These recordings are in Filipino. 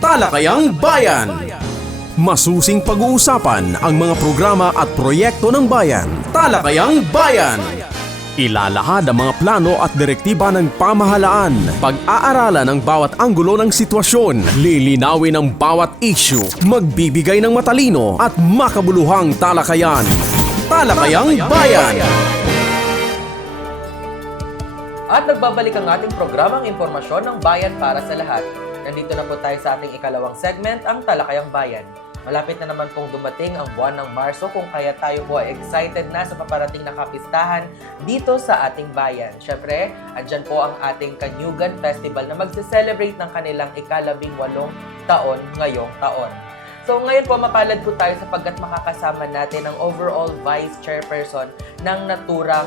Talakayang Bayan. Masusing pag-uusapan ang mga programa at proyekto ng bayan. Talakayang Bayan. Ilalahad ang mga plano at direktiba ng pamahalaan. Pag-aaralan ang bawat anggulo ng sitwasyon. Lilinawin ang bawat issue. Magbibigay ng matalino at makabuluhang talakayan. Talakayang Bayan. At nagbabalik ang ating programang impormasyon ng bayan para sa lahat. Nandito na po tayo sa ating ikalawang segment, ang Talakayang Bayan. Malapit na naman pong dumating ang buwan ng Marso kung kaya tayo po ay excited na sa paparating na kapistahan dito sa ating bayan. Siyempre, andyan po ang ating Kanyugan Festival na magse-celebrate ng kanilang ika-18 taon ngayong taon. So ngayon po mapalad po tayo sapagkat makakasama natin ang overall Vice Chairperson ng naturang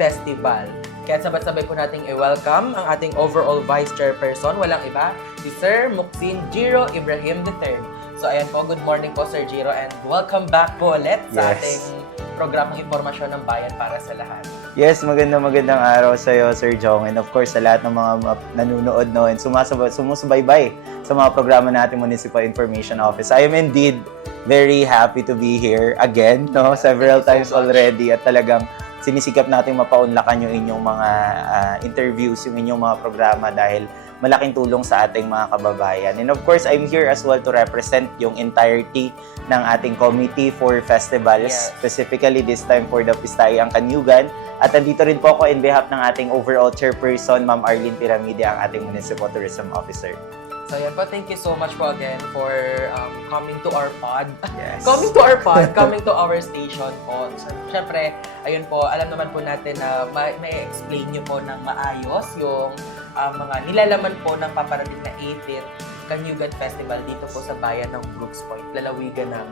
festival. Kaya sabay-sabay po nating i-welcome ang ating overall Vice Chairperson, walang iba, si Sir Muhsin Jiro Ibrahim III. So ayan po, good morning po Sir Jiro and welcome back po ulit sa ating programang Impormasyon ng Bayan para sa lahat. Yes, magandang araw sa iyo Sir Jong, and of course sa lahat ng mga nanonood and sumusubaybay sa mga programa natin Municipal Information Office. I am indeed very happy to be here again, several times already, at talagang sinisikap natin mapaunlakan yung inyong mga interviews, yung inyong mga programa dahil malaking tulong sa ating mga kababayan. And of course, I'm here as well to represent yung entirety ng ating committee for festivals, specifically this time for the Pistayang Kanyugan. At nandito rin po ako in behalf ng ating overall chairperson, Ma'am Arlene Piramide, ang ating Municipal Tourism Officer. So yan po, thank you so much po again for coming to our pod. Yes. Coming to our station po. Siyempre, ayun po, alam naman po natin na may explain nyo po ng maayos yung mga nilalaman po ng paparating na 18th Kanyugan Festival dito po sa bayan ng Brooks Point, lalawigan ng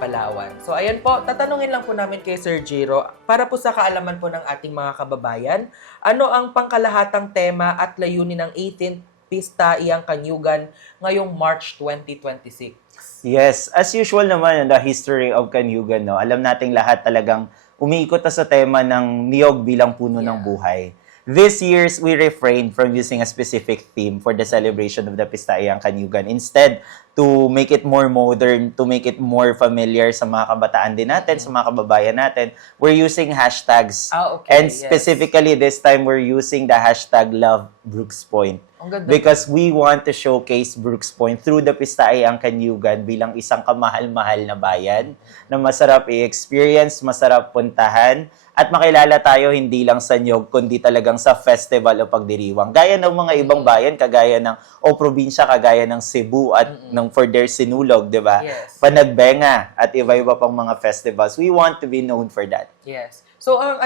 Palawan. So ayan po, tatanungin lang po namin kay Sir Jiro, para po sa kaalaman po ng ating mga kababayan, ano ang pangkalahatang tema at layunin ng 18th Pistayang Kanyugan ngayong March 2026. Yes, as usual naman, the history of Kanyugan, alam nating lahat talagang umiikot sa tema ng niyog bilang puno ng buhay. This year, we refrained from using a specific theme for the celebration of the Pistayang Kanyugan. Instead, to make it more modern, to make it more familiar sa mga kabataan din natin, sa mga kababayan natin, we're using hashtags. And specifically, this time, we're using the hashtag Love Brooks Point. Because we want to showcase Brooks Point through the Pistayang Kanyugan bilang isang kamahal-mahal na bayan na masarap i-experience, masarap puntahan, at makilala tayo hindi lang sa niyog, kundi talagang sa festival o pagdiriwang. Gaya ng mga ibang bayan, kagaya ng probinsya, kagaya ng Cebu at ng for their Sinulog, di ba? Yes. Panagbenga at iba-iba pang mga festivals. We want to be known for that. Yes. So, ang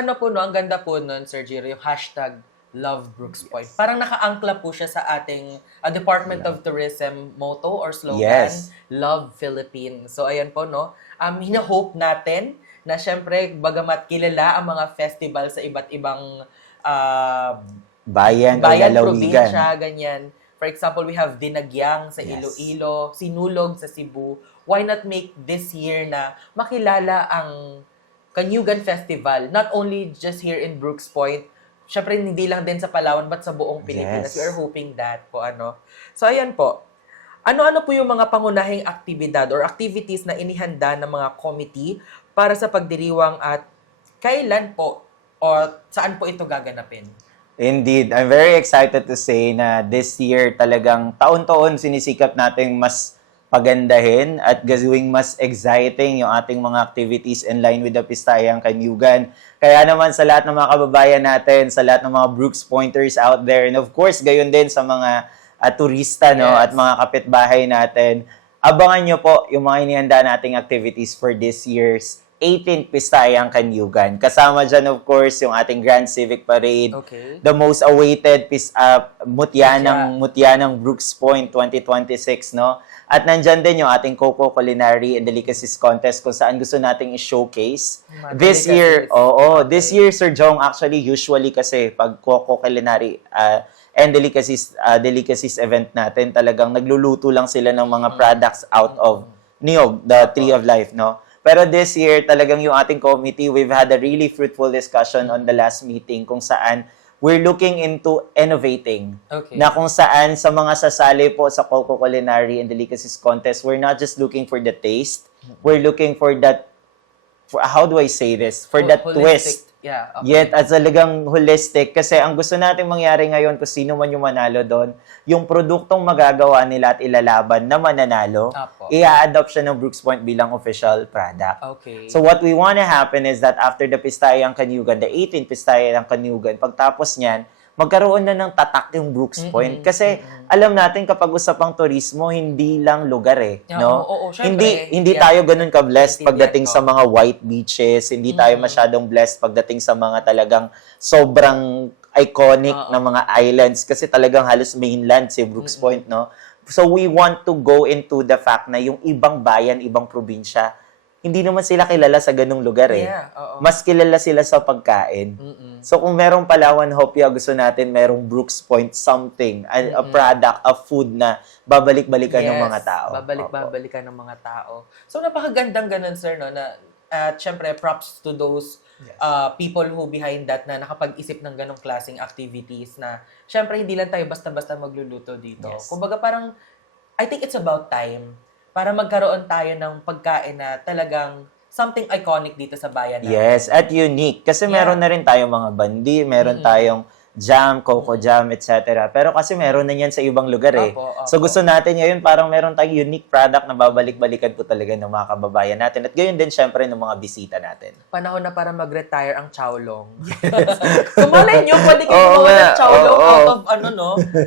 ganda po nun, Sir Jiro, yung hashtag Love Brooks Point. Parang naka-angkla po siya sa ating Department of Tourism motto or slogan, Love Philippines. So, ayan po, hina-hope natin na syempre, bagamat kilala ang mga festival sa iba't ibang bayan probinsya, ganyan. For example, we have Dinagyang sa Iloilo, Sinulog sa Cebu. Why not make this year na makilala ang Kanyugan Festival, not only just here in Brooks Point, syempre hindi lang din sa Palawan, but sa buong Pilipinas. We are hoping that po, So, ayan po. Ano-ano po yung mga pangunahing aktibidad or activities na inihanda ng mga committee para sa pagdiriwang at kailan po o saan po ito gaganapin? Indeed. I'm very excited to say na this year talagang taon-taon sinisikap nating mas pagandahin at gawing mas exciting yung ating mga activities in line with the Pistayang Kanyugan. Kaya naman sa lahat ng mga kababayan natin, sa lahat ng mga Brooks Pointers out there, and of course, gayon din sa mga turista at mga kapitbahay natin, abangan nyo po yung mga inihanda nating activities for this year's 18th Pistayang Kanyugan. Kasama dyan, of course, yung ating Grand Civic Parade, the most awaited Mutya ng Brooks Point 2026, At nandyan din yung ating Coco Culinary and Delicacies Contest kung saan gusto nating i-showcase. This year, Sir Jong, actually, usually kasi pag Coco Culinary and Delicacies event natin, talagang nagluluto lang sila ng mga products out of niyog, the Tree of Life, Pero this year, talagang yung ating committee, we've had a really fruitful discussion on the last meeting kung saan we're looking into innovating. Okay. Na kung saan sa mga sasali po sa Coco Culinary and Delicacies Contest, we're not just looking for the taste, we're looking for that, how do I say this? For that Holistic. twist. Yeah. Okay. Yet, as talagang holistic, kasi ang gusto natin mangyari ngayon kung sino man yung manalo doon, yung produktong magagawa nila at ilalaban na mananalo, Apo. i-a-adopt siya ng Brooks Point bilang official product. Okay. So what we want to happen is that after the Pistayang Kanyugan, the 18th Pistayang Kanyugan, pagtapos niyan, magkaroon na ng tatak yung Brooks Point. Kasi alam natin kapag usapang turismo, hindi lang lugar Yeah, no? oo, syempre. Hindi Yeah. tayo ganun ka-blessed Intindihan pagdating ko. sa mga white beaches, hindi tayo masyadong blessed pagdating sa mga talagang sobrang iconic na mga islands kasi talagang halos mainland si Brooks Point, no? So we want to go into the fact na yung ibang bayan, ibang probinsya, hindi naman sila kilala sa ganung lugar Yeah, oo. Mas kilala sila sa pagkain. So kung merong Palawan Hopia, gusto natin merong Brooks Point something, a product, a food na babalik-balikan ng mga tao. Babalik-babalikan ng mga tao. So, napakagandang ganun, sir, no? Na, at syempre, props to those people who behind that na nakapag-isip ng ganong klaseng activities na, syempre, hindi lang tayo basta-basta magluluto dito. Yes. Kumbaga, parang, I think it's about time para magkaroon tayo ng pagkain na talagang something iconic dito sa bayan natin. Yes, at unique. Kasi meron na rin tayong mga bandi, meron tayong jam, coco jam, etc. Pero kasi meron na yan sa ibang lugar Opo. So gusto natin ngayon parang meron tayong unique product na babalik-balikan po talaga ng mga kababayan natin. At gayon din syempre ng mga bisita natin. Panahon na para mag-retire ang Chowlong. Kung malay nyo, pwede kayo Oo gumawa nga, ng Chowlong oo. out of, out of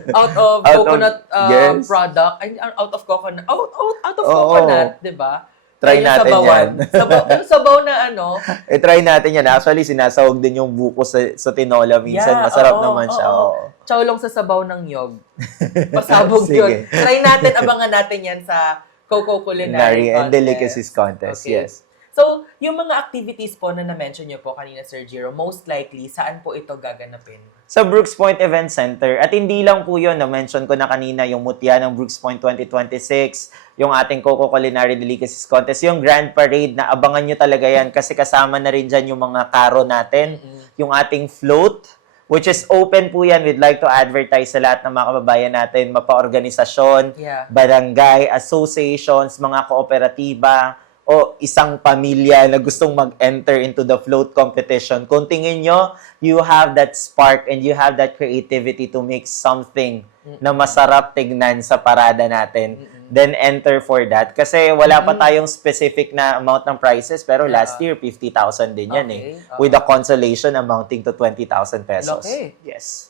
Out of- coconut yes. product. Ay, out of coconut. Out of Oo. coconut, di ba? Try Yung natin sabawan. yan. Yung sabaw na I-try natin yan. Actually, sinasawag din yung buko sa tinola minsan. Yeah, Masarap oo, naman siya. oo. Oo. Chowlong sa sabaw ng nyog. Pasabog Sige. yun. Try natin, abangan natin yan sa Coco Culinary Culinary and Contest. Delicacies Contest, Okay. yes. So, yung mga activities po na na-mention nyo po kanina, Sir Jiro, most likely, saan po ito gaganapin? Sa Brooks Point Event Center. At hindi lang po yun, na-mention ko na kanina yung mutya ng Brooks Point 2026, yung ating Coco Culinary Delicacies Contest, yung Grand Parade na abangan nyo talaga yan kasi kasama na rin dyan yung mga karo natin, yung ating float, which is open po yan. We'd like to advertise sa lahat ng mga kababayan natin, mapa-organisasyon, Yeah. barangay, associations, mga kooperatiba, o isang pamilya na gustong mag-enter into the float competition. Kung tingin nyo, you have that spark and you have that creativity to make something na masarap tignan sa parada natin, then enter for that. Kasi wala pa tayong specific na amount ng prizes, pero last year, 50,000 din yan Okay. With a consolation amounting to 20,000 pesos. Laki. Yes.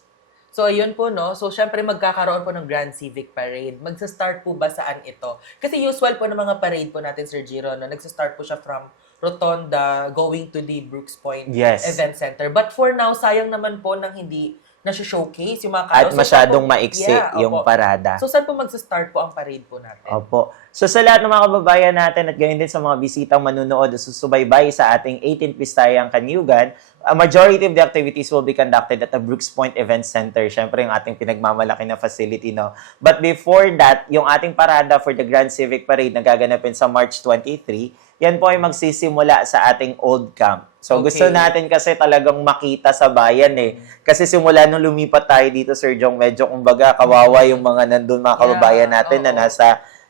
So, ayun po, no? So, syempre, magkakaroon po ng Grand Civic Parade. Magsa-start po ba saan ito? Kasi usual po ng mga parade po natin, Sir Jiro, no? Nagsa-start po siya from Rotonda going to the Brooks Point Yes. Event Center. But for now, sayang naman po nang hindi na-showcase yung mga At karo. So, masyadong saan po- maiksi yung opo. parada. So, saan po magsa-start po ang parade po natin? Opo. So sa lahat ng mga kababayan natin at gayon din sa mga bisitang manunood at susubaybay sa ating 18th Pistayang Kanyugan, a majority of the activities will be conducted at the Brooks Point Event Center. Siyempre, yung ating pinagmamalaki na facility, no? But before that, yung ating parada for the Grand Civic Parade na gaganapin sa March 23, yan po ay magsisimula sa ating old camp. So Okay. gusto natin kasi talagang makita sa bayan Kasi simula nung lumipat tayo dito, Sir Jong, medyo kumbaga kawawa yung mga nandun mga kababayan natin na oo.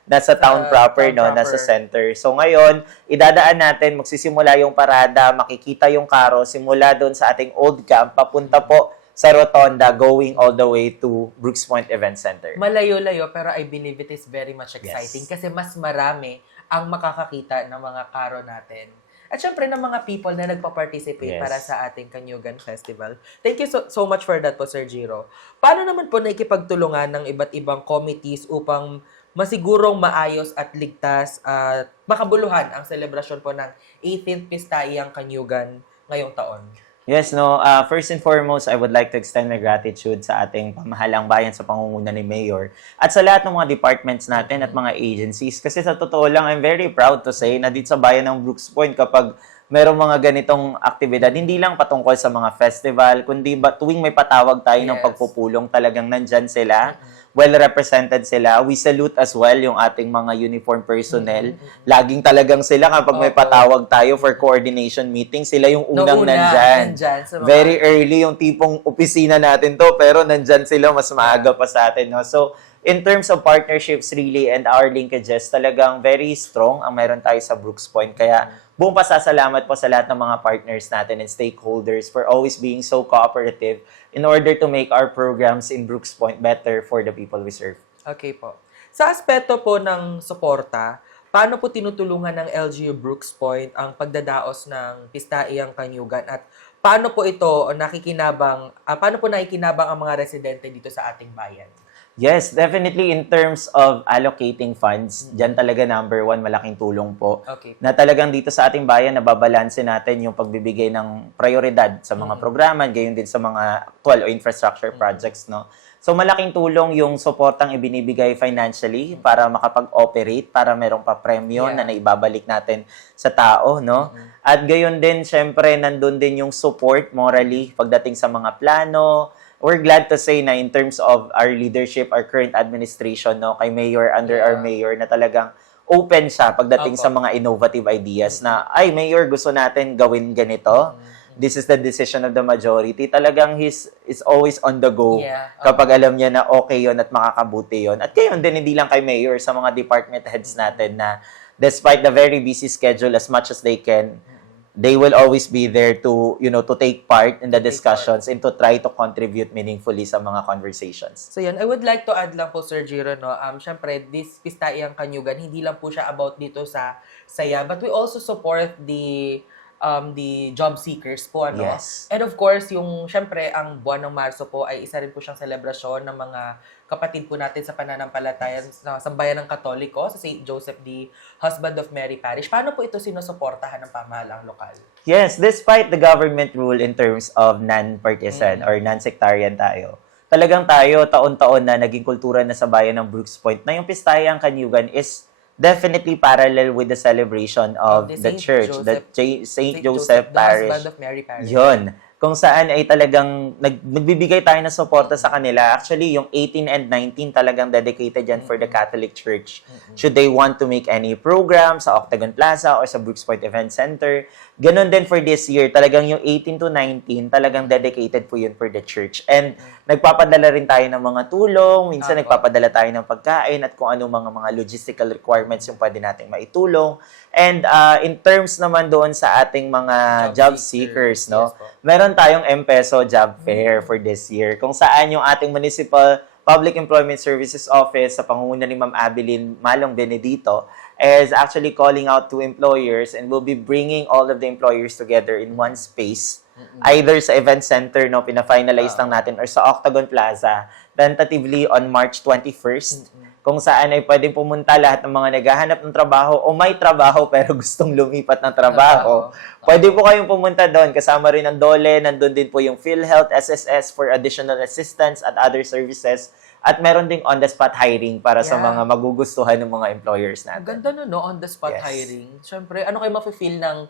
nasa town proper, town nasa proper. center. So ngayon, idadaan natin, magsisimula yung parada, makikita yung karo, simula doon sa ating old camp, papunta po sa Rotonda, going all the way to Brooks Point Event Center. Malayo-layo, pero I believe it is very much exciting Yes. kasi mas marami ang makakakita ng mga karo natin. At syempre ng mga people na nagpa-participate Yes. para sa ating Kanyugan Festival. Thank you so much for that po, Sir Jiro. Paano naman po nakikipagtulungan ng iba't ibang committees upang masigurong maayos at ligtas at makabuluhan ang selebrasyon po ng 18th Pistayang Kanyugan ngayong taon? Yes, no. First and foremost, I would like to extend my gratitude sa ating pamahalang bayan sa pangunguna ni Mayor at sa lahat ng mga departments natin at mga agencies. Kasi sa totoo lang, I'm very proud to say na dito sa bayan ng Brooks Point kapag merong mga ganitong aktibidad, hindi lang patungkol sa mga festival, kundi ba tuwing may patawag tayo ng Yes. pagpupulong, talagang nandyan sila. well represented sila. We salute as well yung ating mga uniform personnel. Laging talagang sila kapag may Opo. patawag tayo for coordination meeting, sila yung unang Noong una, nandyan. sa mga- Very early yung tipong opisina natin to, pero nandyan sila mas maaga pa sa atin. No? So, in terms of partnerships really and our linkages, talagang very strong ang meron tayo sa Brooks Point. Kaya buong pasasalamat po sa lahat ng mga partners natin and stakeholders for always being so cooperative in order to make our programs in Brooks Point better for the people we serve. Okay po. Sa aspeto po ng suporta, paano po tinutulungan ng LGU Brooks Point ang pagdadaos ng Pistaiyang Kanyugan at paano po ito paano po nakikinabang ang mga residente dito sa ating bayan? Yes, definitely in terms of allocating funds, dyan talaga number one, malaking tulong po. Okay. Na talagang dito sa ating bayan, nababalanse natin yung pagbibigay ng prioridad sa mga programa, gayon din sa mga actual o infrastructure projects, no? So malaking tulong yung suportang ibinibigay financially para makapag-operate, para merong pa-premyo na naibabalik natin sa tao, no? At gayon din, syempre, nandun din yung support morally pagdating sa mga plano. We're glad to say na in terms of our leadership, our current administration, no, kay Mayor, under our Mayor, na talagang open siya pagdating sa mga innovative ideas na, ay, Mayor, gusto natin gawin ganito. This is the decision of the majority. Talagang is always on the go kapag alam niya na okay yon at makakabuti yon. At gayon din, hindi lang kay Mayor, sa mga department heads natin na despite the very busy schedule, as much as they can, they will always be there to, to take part in the discussions and to try to contribute meaningfully sa mga conversations. So yun, I would like to add lang po, Sir Jiro, no? Syempre, this Pistaiyang Kanyugan, hindi lang po siya about dito sa saya, but we also support the job seekers po, ano? Yes. And of course, syempre, ang buwan ng Marso po ay isa rin po siyang selebrasyon ng mga kapatid po natin sa pananampalataya sa bayan ng Katoliko, sa St. Joseph, the Husband of Mary Parish. Paano po ito sinusuportahan ng pamahalaang lokal? Yes, despite the government rule in terms of non-partisan or non-sectarian tayo, talagang tayo taon-taon na naging kultura na sa bayan ng Brooks Point na yung Pistayang Kanyugan is definitely parallel with the celebration of the church, the St. Joseph Parish. The Husband of Mary Parish. Yun. Kung saan ay talagang nagbibigay tayo ng suporta sa kanila. Actually, yung 18 and 19 talagang dedicated yan for the Catholic Church. Should they want to make any program sa Octagon Plaza or sa Brooks Point Event Center. Ganon din for this year. Talagang yung 18 to 19 talagang dedicated po yun for the church. And nagpapadala rin tayo ng mga tulong. Minsan nagpapadala tayo ng pagkain at kung ano mga logistical requirements yung pwede nating maitulong. And in terms naman doon sa ating mga job seekers, no? Meron tayong M-Peso job fair for this year. Kung saan yung ating Municipal Public Employment Services Office sa pangunguna ni Ma'am Abilin Malong Benedito is actually calling out to employers and will be bringing all of the employers together in one space. Either sa event center, no, pina-finalize lang natin, or sa Octagon Plaza, tentatively on March 21st. Kung saan ay pwedeng pumunta lahat ng mga naghahanap ng trabaho o may trabaho pero gustong lumipat ng trabaho. Pwede po kayong pumunta doon. Kasama rin ang DOLE, nandun din po yung PhilHealth, SSS for additional assistance at other services. At meron ding on-the-spot hiring para sa mga magugustuhan ng mga employers natin. Ang ganda no, on-the-spot hiring. Siyempre, ano kayo mafe-feel ng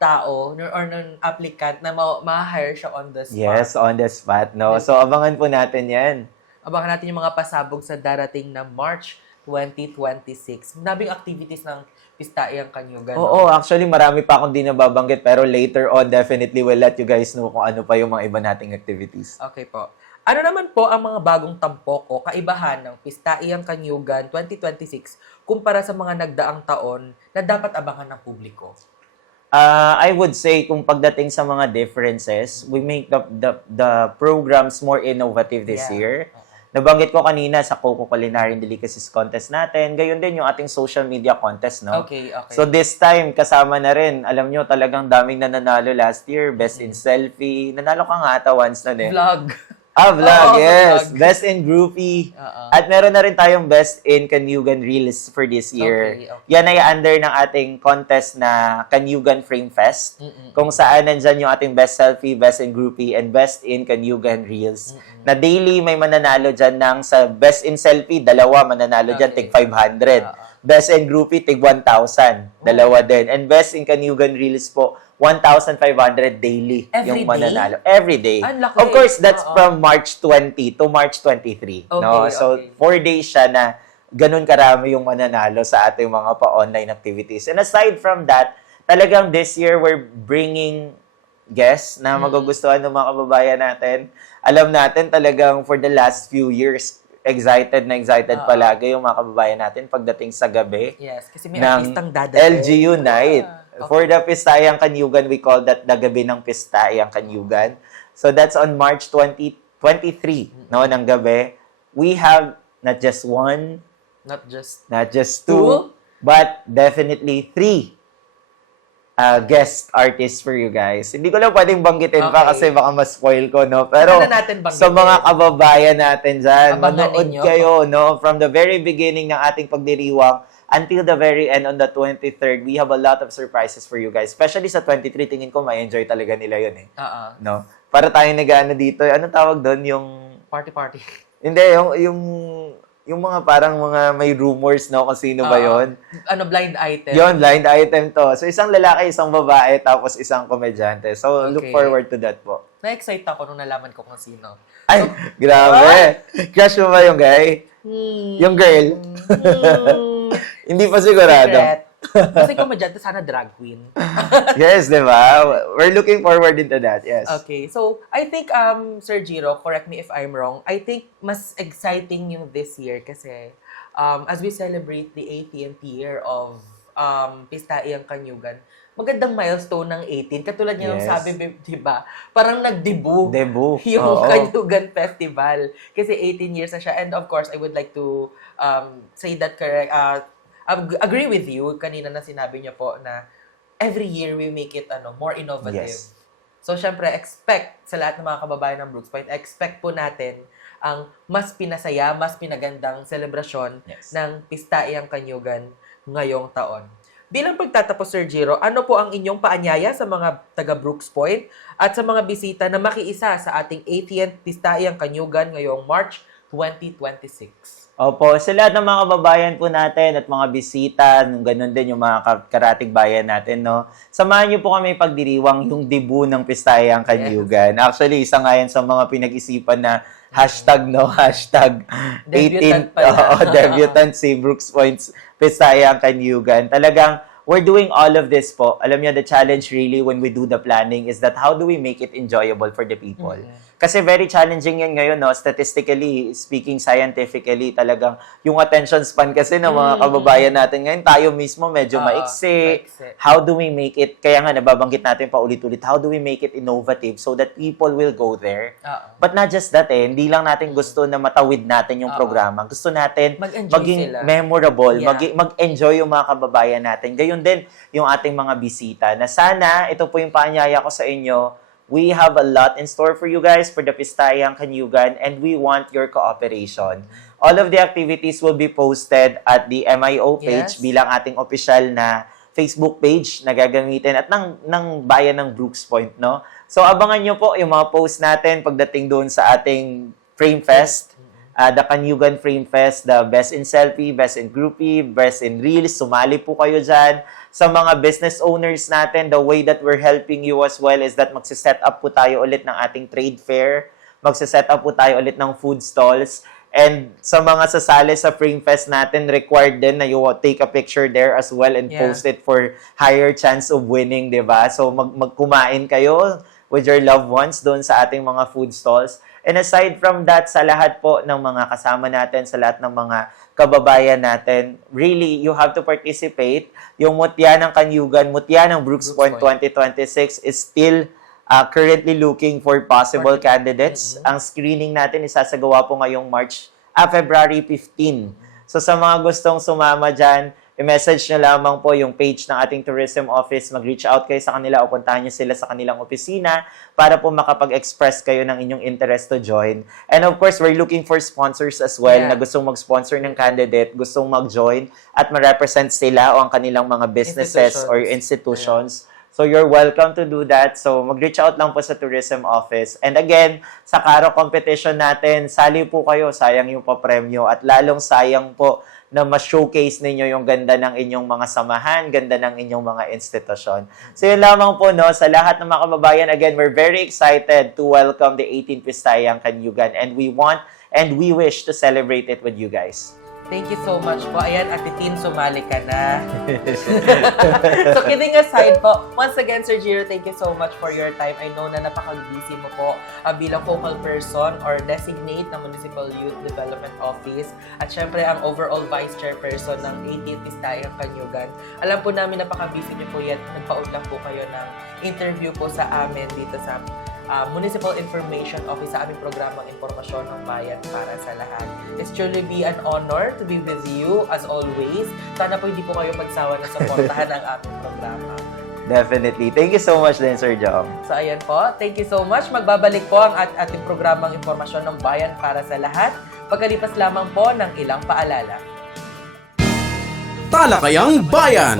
tao or ng applicant na ma-hire siya on the spot? Yes, on the spot, no? So, abangan po natin yan. Abangan natin yung mga pasabog sa darating na March 2026. Nabing activities ng Pistaiyang Kanyugan. Oo, actually marami pa akong di nababanggit pero later on definitely we'll let you guys know kung ano pa yung mga iba nating activities. Okay po. Ano naman po ang mga bagong tampok o kaibahan ng Pistaiyang Kanyugan 2026 kumpara sa mga nagdaang taon na dapat abangan ng publiko? I would say kung pagdating sa mga differences, we make the programs more innovative this year. Nabanggit ko kanina sa Coco Culinary and Delicacies Contest natin. Gayon din yung ating social media contest, no? Okay. So this time, kasama na rin. Alam nyo, talagang daming nananalo last year. Best in Selfie. Nanalo ka nga ata once na eh. Vlog. Vlog, yes. Vlog. Best in Groupie. At meron na rin tayong Best in Kanyugan Reels for this year. Okay. Yan ay under ng ating contest na Kanyugan Frame Fest. Kung saan nandyan yung ating Best Selfie, Best in Groupie, and Best in Kanyugan Reels. Na daily may mananalo dyan ng sa Best in Selfie, dalawa mananalo dyan, tig 500. Best in Groupie, tig 1,000. Dalawa din. And Best in Kanyugan Reels po, 1,500 daily Every yung day? mananalo. Every day. Ang laki. Of course, that's Oo. from March 20 to March 23. No? Okay, So, okay. 4 days siya na ganun karami yung mananalo sa ating mga pa-online activities. And aside from that, talagang this year, we're bringing guests na magugustuhan ng mga kababayan natin. Alam natin talagang for the last few years, excited palagi yung mga kababayan natin pagdating sa gabi Yes, kasi may ng artistang dadating. LGU Night. Okay. For the Pistayang Kanyugan, we call that the Gabi ng Pistayang Kanyugan. So that's on March 23, no, ng gabi. We have not just one, Not just not just Two? two, but definitely 3 guest artists for you guys. Hindi ko lang pwedeng banggitin pa Okay. kasi baka ma-spoil ko, no? Pero Saka na natin banggitin. sa mga kababayan natin dyan, Abangan manood ninyo. kayo, no? From the very beginning ng ating pagdiriwang until the very end on the 23rd, we have a lot of surprises for you guys. Especially sa 23, tingin ko ma-enjoy talaga nila yun, eh. No? Para tayong nag-ano dito, ano tawag doon? Yung, Party. hindi, yung mga parang mga may rumors, no? Kung sino ba yon. Ano, blind item. Yon, blind item to. So, isang lalaki, isang babae, tapos isang komedyante. So, look Okay. forward to that po. Na-excite ako nung nalaman ko kung sino. Ay, grabe. Crush mo ba yung guy? Yung girl? Hindi pa sigurado. Secret. Kasi komedyante, sana drag queen. Yes, di ba? We're looking forward into that, yes. Okay. So, I think, Sir Giro, correct me if I'm wrong, I think mas exciting yung this year kasi as we celebrate the 18th year of Pistayang Kanyugan, magandang milestone ng 18. Katulad niya yung Yes. sabi, di ba? Parang nag-debut Debut. yung Oo. Kanyugan Festival. Kasi 18 years na siya. And of course, I would like to say that correct, agree with you kanina na sinabi niyo po na every year we make it more innovative. Yes. So, syempre, expect sa lahat ng mga kababayan ng Brooks Point, expect po natin ang mas pinasaya, mas pinagandang selebrasyon Yes. ng Pistayang Kanyugan ngayong taon. Bilang pagtatapos, Sir Giro, ano po ang inyong paanyaya sa mga taga Brooks Point at sa mga bisita na makiisa sa ating 80th Pistayang Kanyugan ngayong March 2026? Opo, sa lahat ng mga kababayan po natin at mga bisita, ganun din yung mga karatig bayan natin, no? Samahan niyo po kami pagdiriwang yung debut ng Pistayang Kanyugan. Actually, isa nga yan sa mga pinag-isipan na hashtag, no? Hashtag 18, Debutant pala. debutant si Brooks Point's Pistayang Kanyugan. Talagang, we're doing all of this po. Alam niyo, the challenge really when we do the planning is that how do we make it enjoyable for the people? Kasi very challenging yan ngayon, no? Statistically speaking, scientifically, talagang yung attention span kasi ng mga kababayan natin ngayon, tayo mismo medyo maiksi. maiksi. How do we make it, kaya nga nababanggit natin pa ulit-ulit, how do we make it innovative so that people will go there? But not just that, hindi lang natin gusto na matawid natin yung programa. Gusto natin Mag-enjoy maging sila. memorable, Yeah. mag-enjoy yung mga kababayan natin. Gayon din yung ating mga bisita na sana, ito po yung paanyaya ko sa inyo, we have a lot in store for you guys for the Pistayang Kanyugan and we want your cooperation. All of the activities will be posted at the MIO page Yes. bilang ating official na Facebook page na gagamitin at ng bayan ng Brooks Point, no? So abangan nyo po yung mga post natin pagdating doon sa ating Frame Fest. The Kanyugan Frame Fest, the Best in Selfie, Best in Groupie, Best in Reels. Sumali po kayo dyan. Sa mga business owners natin, the way that we're helping you as well is that magsiset up po tayo ulit ng ating trade fair. Magsiset up po tayo ulit ng food stalls. And sa mga sasali sa Frame Fest natin, required din na you take a picture there as well and Yeah. post it for higher chance of winning, di ba? So magkumain kayo with your loved ones doon sa ating mga food stalls. And aside from that, sa lahat po ng mga kasama natin, sa lahat ng mga kababayan natin, really, you have to participate. Yung Mutya ng Kanyugan, Mutya ng Brooks Point 2026 is still currently looking for possible candidates. Ang screening natin isasagawa po ngayong February 15. So sa mga gustong sumama dyan, i-message nyo lamang po yung page ng ating tourism office, mag-reach out kayo sa kanila o puntahan nyo sila sa kanilang opisina para po makapag-express kayo ng inyong interest to join. And of course, we're looking for sponsors as well na gustong mag-sponsor ng candidate, gustong mag-join at ma-represent sila o ang kanilang mga businesses or institutions So you're welcome to do that. So mag-reach out lang po sa tourism office. And again, sa Karo competition natin, sali po kayo, sayang yung papremyo at lalong sayang po na ma-showcase ninyo yung ganda ng inyong mga samahan, ganda ng inyong mga institusyon. So yun lamang po, no, sa lahat ng mga kababayan, again, we're very excited to welcome the 18th Pistayang Kanyugan and we want and we wish to celebrate it with you guys. Thank you so much po. Ayan, Ate Tin, sumali ka na. So, kidding aside po, once again, Sir Giro, thank you so much for your time. I know na napaka-busy mo po bilang focal person or designate ng Municipal Youth Development Office at syempre ang overall Vice Chairperson ng 18th Pistayang Kanyugan. Alam po namin napaka-busy niyo po yan. Nagpaut lang po kayo ng interview po sa amin dito sa Municipal Information Office sa aming programang Impormasyon ng Bayan para sa lahat. It's truly be an honor to be with you as always. Sana po hindi po kayo magsawa na supportahan ang aming programa. Definitely. Thank you so much din, Sir Jom. So ayan po, thank you so much. Magbabalik po ang ating programang Impormasyon ng Bayan para sa lahat. Pagkalipas lamang po ng ilang paalala. Talakayang Bayan.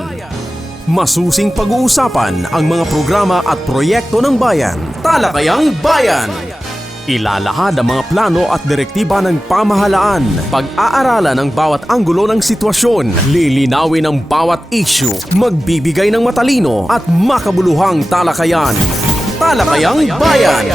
Masusing pag-uusapan ang mga programa at proyekto ng bayan. Talakayang Bayan. Ilalahad ang mga plano at direktiba ng pamahalaan. Pag-aaralan ang bawat anggulo ng sitwasyon. Lilinawin ang bawat issue. Magbibigay ng matalino at makabuluhang talakayan. Talakayang Bayan.